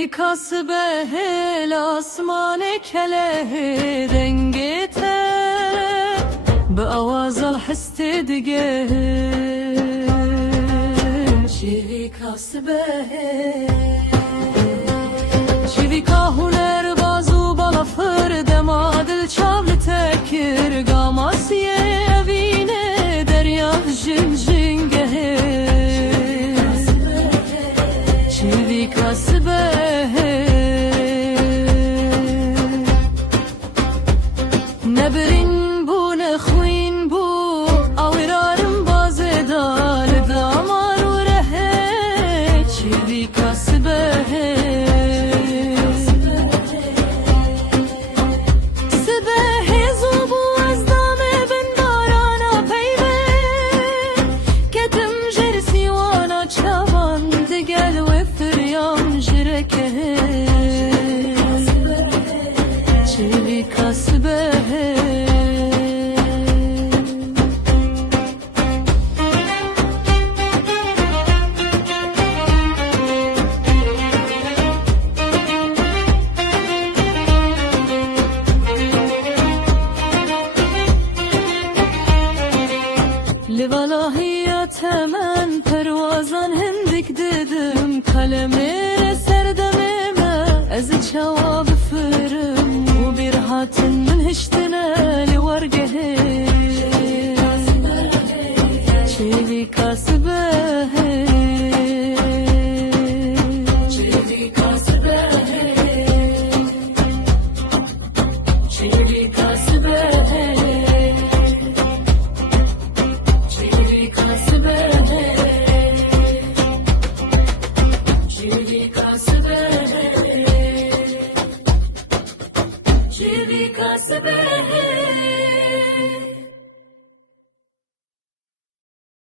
چوی کاسبه الاسمان کله رنگته به آواز الحست دیگه چوی کاسبه چوی که هنر بازو بالا فرد ما دل چاول تکر گاماسیه اوینه دریا جن جنگه چوی کاسبه نبرین بو نخوین بو آویرارم بازه دال دامار و رهه چوی کاسبه چوی کاسبه لولاهیت من پروازان هندک دیدم کلمه سردمه از جواب فرم و بیرهات من هشتنا لورقه چوی کاسبه چوی کاسبه چوی کاسبه چوی کاسبه